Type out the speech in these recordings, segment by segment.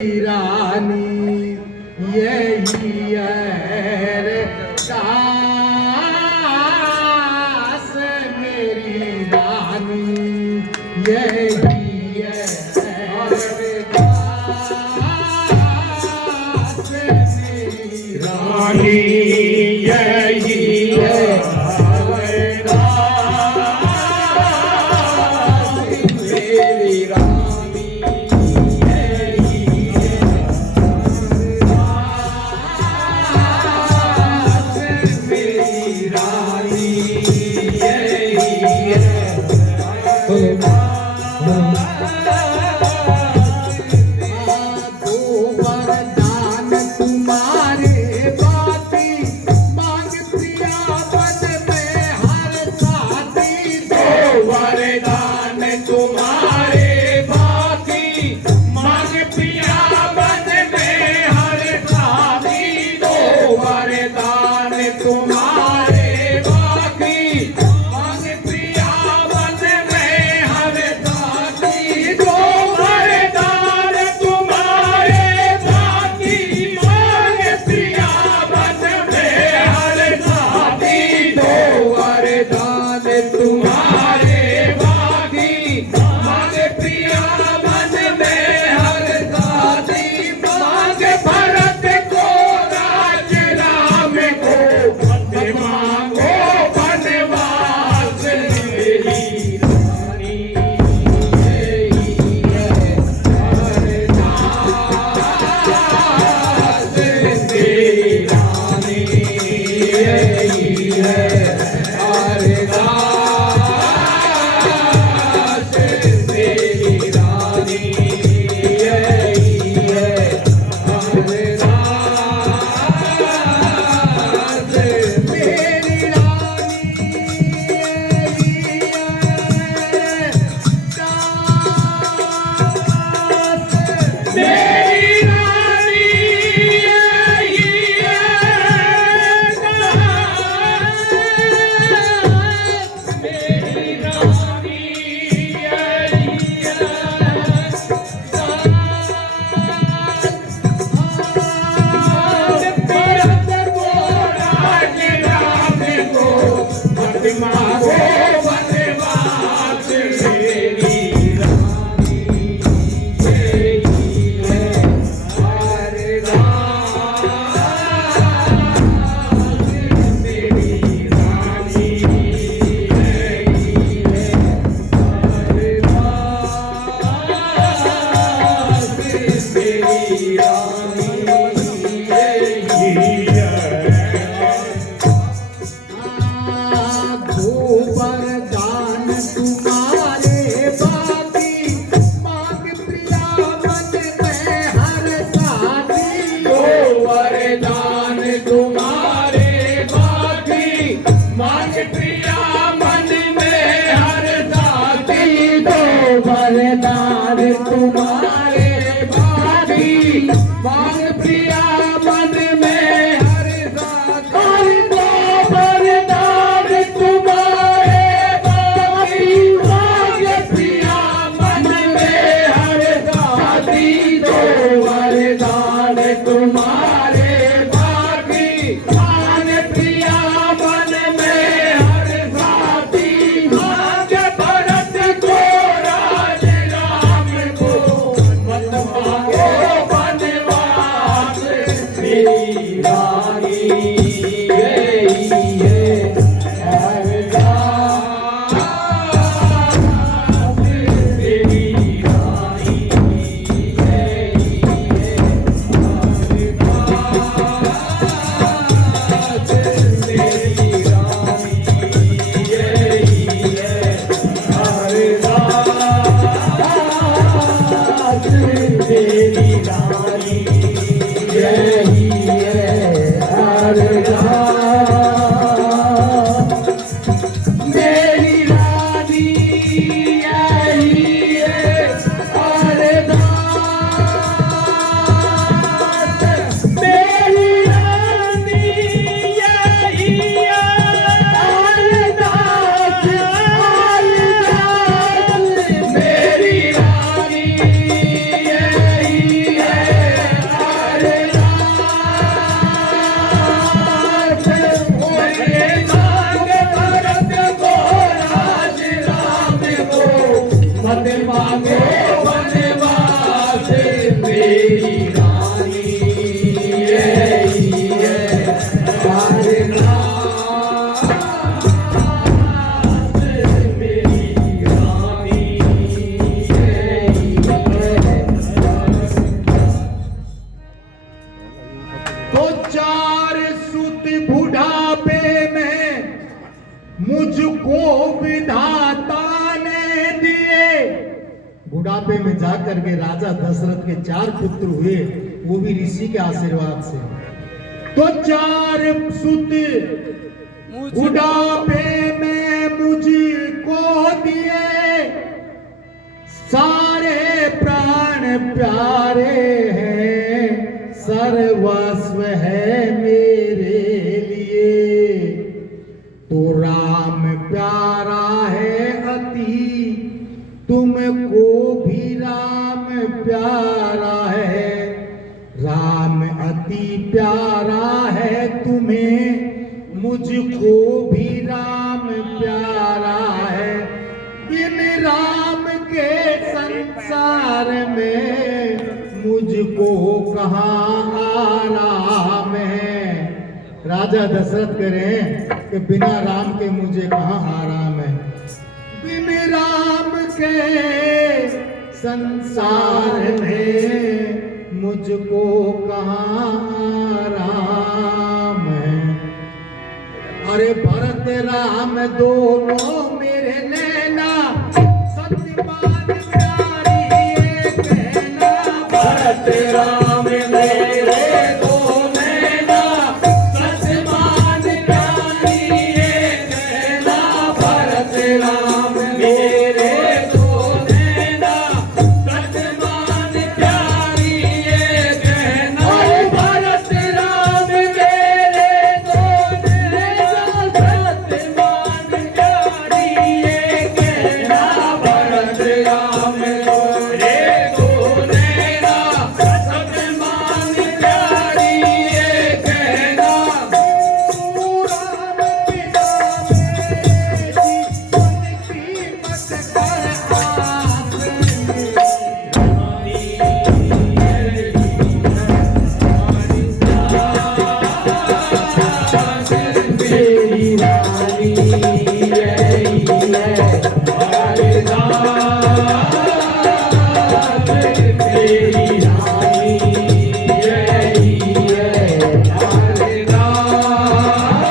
रानी यही है रे दास मेरी रानी यही है रे दास मेरी रानी यही है रे दास मेरी रानी तेरी रानी यही है। मेरी रानी यही है हर नाज मेरी रानी यही है। तो चार सुत बुढ़ापे में मुझको विधाता ने दिए। बुढ़ापे में जाकर के राजा दशरथ के 4 पुत्र हुए, वो भी ऋषि के आशीर्वाद से। तो 4 सुत बुढ़ापे में मुझको दिए, सारे प्राण प्यारे हैं, सर्वस्व है मेरे लिए। तो राम प्यारा है अति, तुमको भी राम प्यारा है। राम अति प्यारा है तुम्हें, मुझको भी राम प्यारा है। बिन राम के संसार में मुझको कहाँ आराम है। राजा दशरथ कह रहे हैं कि बिना राम के मुझे कहाँ आराम है। बिन राम के संसार में मुझको कहाँ आराम है। अरे भरत राम दोनों मेरे नैना, सत्यवान प्यारी ये कहना। भरत राम मेरे दो नैना, सत्यवान प्यारी ये कहना। भरत राम मेरे दो नैना, सत्यवान प्यारी ये कहना। भरत राम मेरे दो नैना, सत्यवान प्यारी ये कहना। भरत राम मेरे दो नैना, सत्यवान प्यारी ये कहना। मेरी रानी यही है हर नाज मेरी रानी यही है हर नाज मेरी रानी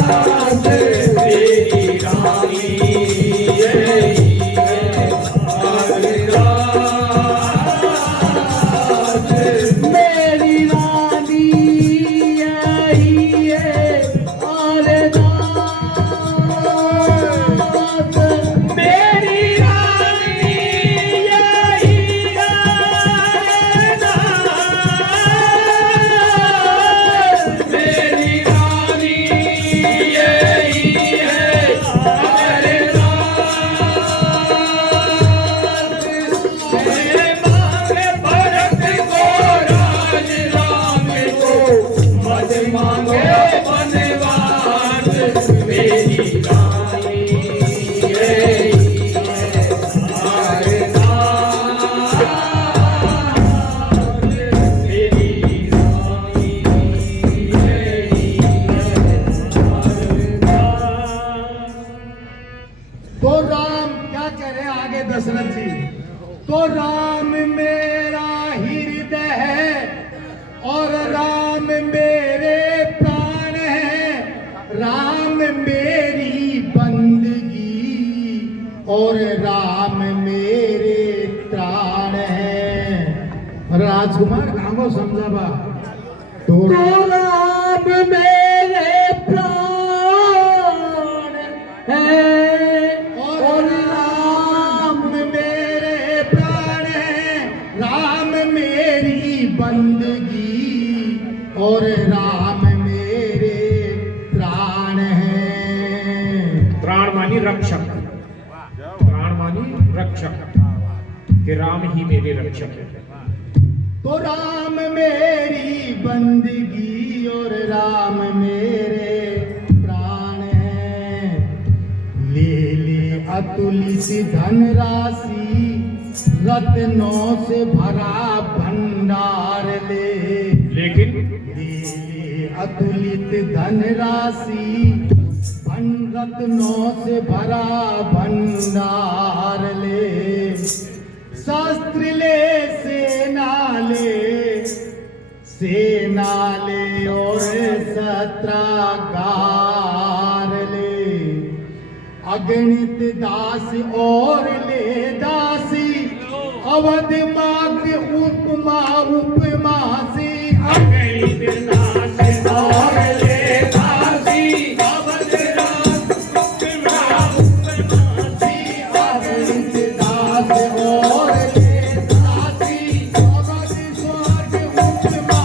यही है हर नाज मेरी रानी यही है हर नाज मेरी रानी यही है नाज मेरी रानी यही है हर नाज मेरे मांगे भरत को राज राम को मत मांगे बनवास मेरी रानी यही है हर नाज मेरी रानी यही है हर नाज। तो राम क्या कह रहे हैं आगे दशरथ जी? तो राम मेरा हृदय है और राम मेरे प्राण है। राम मेरी बंदगी और राम मेरे त्राण है। राजकुमार कांगो समझा बा। तो राम मेरे प्राण है और राम मेरे प्राण है। राम मेरी बंदगी और राम मेरे त्राण है। त्राण मानी रक्षक, त्राण मानी रक्षक, कि राम ही मेरे रक्षक है। तो राम मेरी बंदगी और राम मेरे प्राण है। ले ले अतुलित धनराशि रत्नों से भरा भंडार ले लेकिन ले अतुलित धनराशि रत्नों से भरा भंडार ले शास्त्र ले सेना ले और सत्रागार ले अगणित दास और ले दासी अवध माग उपमा उपमा से अगणित दास और ले दासी अवध राग उपमा उपमा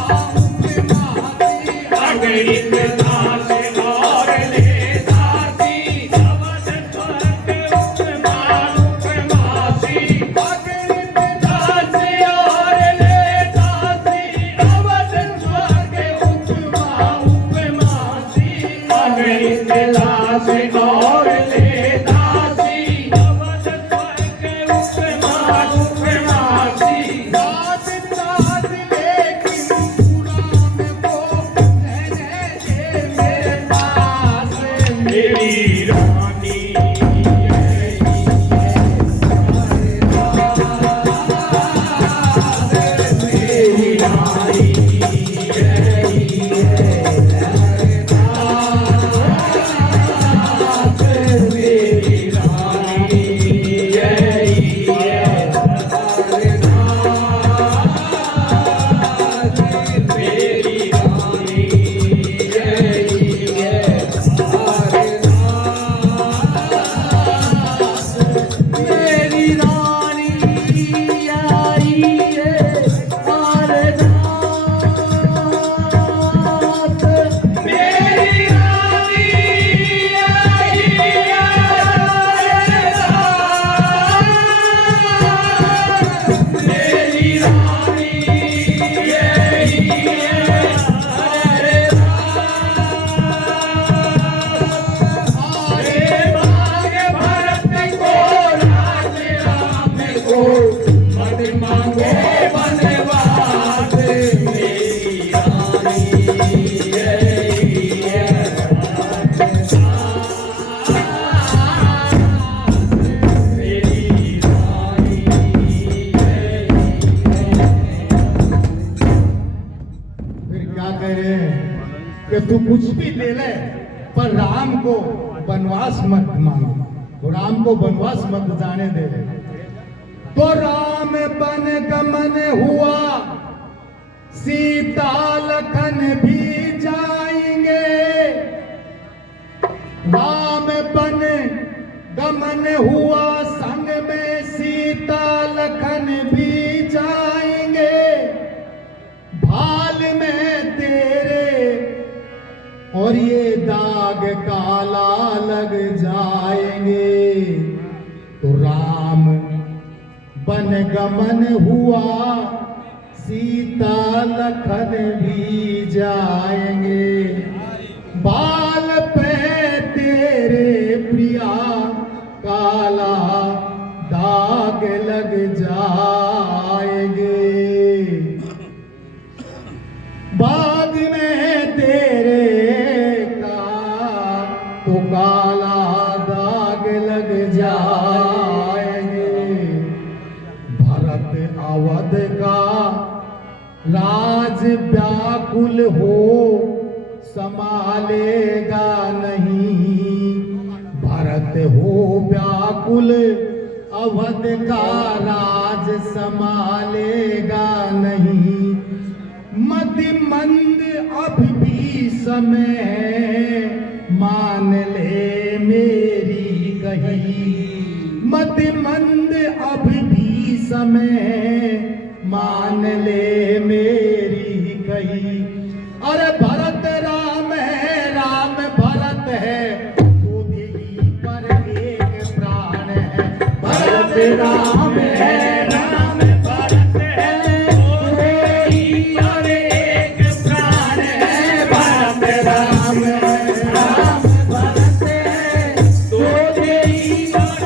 अगणित दास और ले दासी अवध स्वर्ग उपमा उपमा अगणित दास और ले दासी अवध स्वर्ग उपमा उपमासी अगणित दास और ले दासी अवध स्वर्ग उपमा उपमासी अगणित दास और ले दासी अवध स्वर्ग उपमा उपमासी राज ताज लेकिन पुराण को रहने दे मेरे पास मेरी रानी मेरी रानी मेरी मेरी रानी आई है अरदास मेरी रानी आई है अरदास मेरी रानी आई है अरे मांग भरत को राज राम को मत मांगो वनवास मेरी रानी मेरी रानी फिर क्या करे कि तू कुछ भी ले ले पर राम को वनवास मत मांग तो राम को वनवास मत जाने दे तो राम बन गमन हुआ सीता लखन भी जाएंगे राम बन गमन हुआ संग में सीता लखन भी जाएंगे भाल में तेरे और ये दाग काला लग जाएंगे तो राम बन गमन हुआ सीता लखन भी जाएंगे बाल पे तेरे प्रिया काला दाग लग जाएंगे बाद में तेरे का तो काला दाग लग जाएंगे भरत अवध का राज व्याकुल हो संभालेगा नहीं भरत हो व्याकुल अवध का राज संभालेगा नहीं मति मंद अब भी समय है मान ले मेरी कही मति मंद अब भी समय है मान ले मेरी कही अरे भरत राम है राम भरत है तुझे ही पर एक प्राण है भरत राम है राम भरत है तुझे ही पर एक प्राण है भरत राम है राम भरत है तुझे ही पर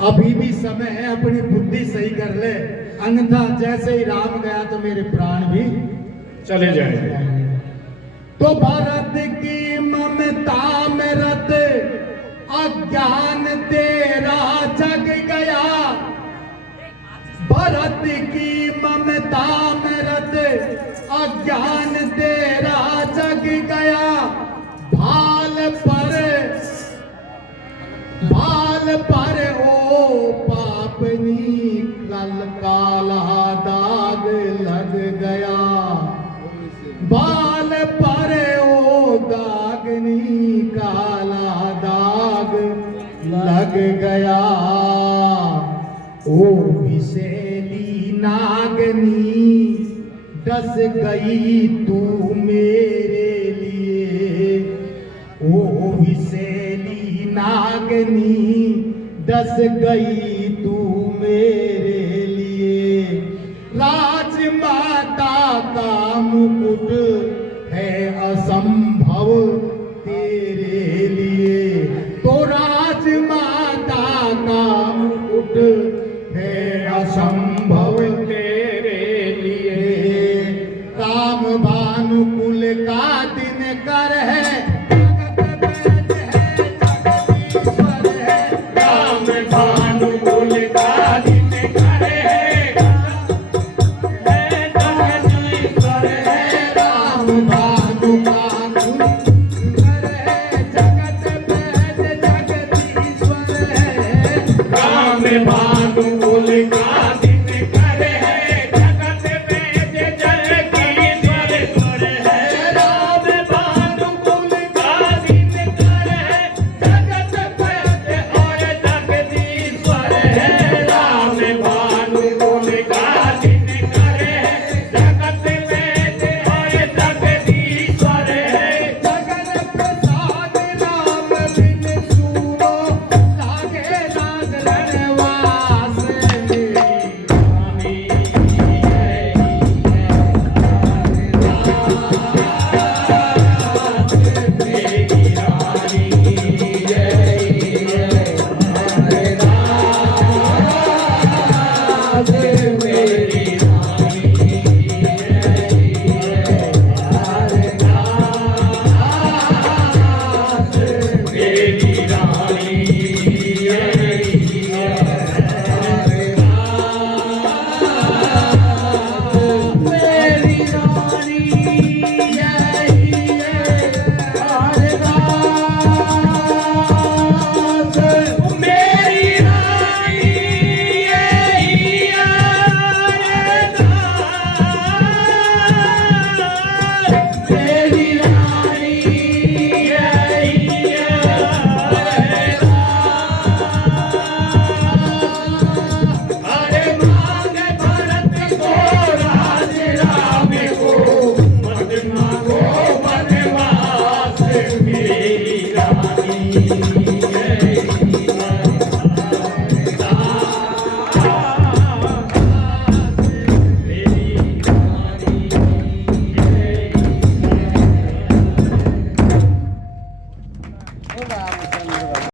अभी भी समय है, अपनी बुद्धि सही कर ले, अन्यथा जैसे ही राम गया तो मेरे प्राण भी चले जाएंगे। तो भरत की ममता में रत अज्ञान तेरा जग गया, भरत की ममता में रत अज्ञान तेरा जग गया, भाल पर ओ पापनी कल काला दाग लग गया, बाल पर ओ दागनी काला दाग लग गया, ओ विषैली नागनी डस गई तू मेरे लिए, ओ विषैली नागनी डस गई तू मेरे लिए, राजमाता का मुकुट है असंभव तेरे लिए, तो राजमाता का मुकुट है असंभव तेरे लिए, राम भानुकुल का दिन कर है, जगत बैठ है, जगदीश्वर है, राम भानुकुल का दिन करे है, जगदीश्वर है, राम भानु का घर है, जगत बैठ जगदीश्वर है, राम भानुकुल का दिन करे है, जगत में जगदीश्वर है, राम भानुकुल का दिन करे है, जगत में और जगदीश्वर है, राम भानुकुल का दिन करे है, जगत में और जगदीश्वर है, जगन प्रसाद राम बिन सूरो लागे नाग रण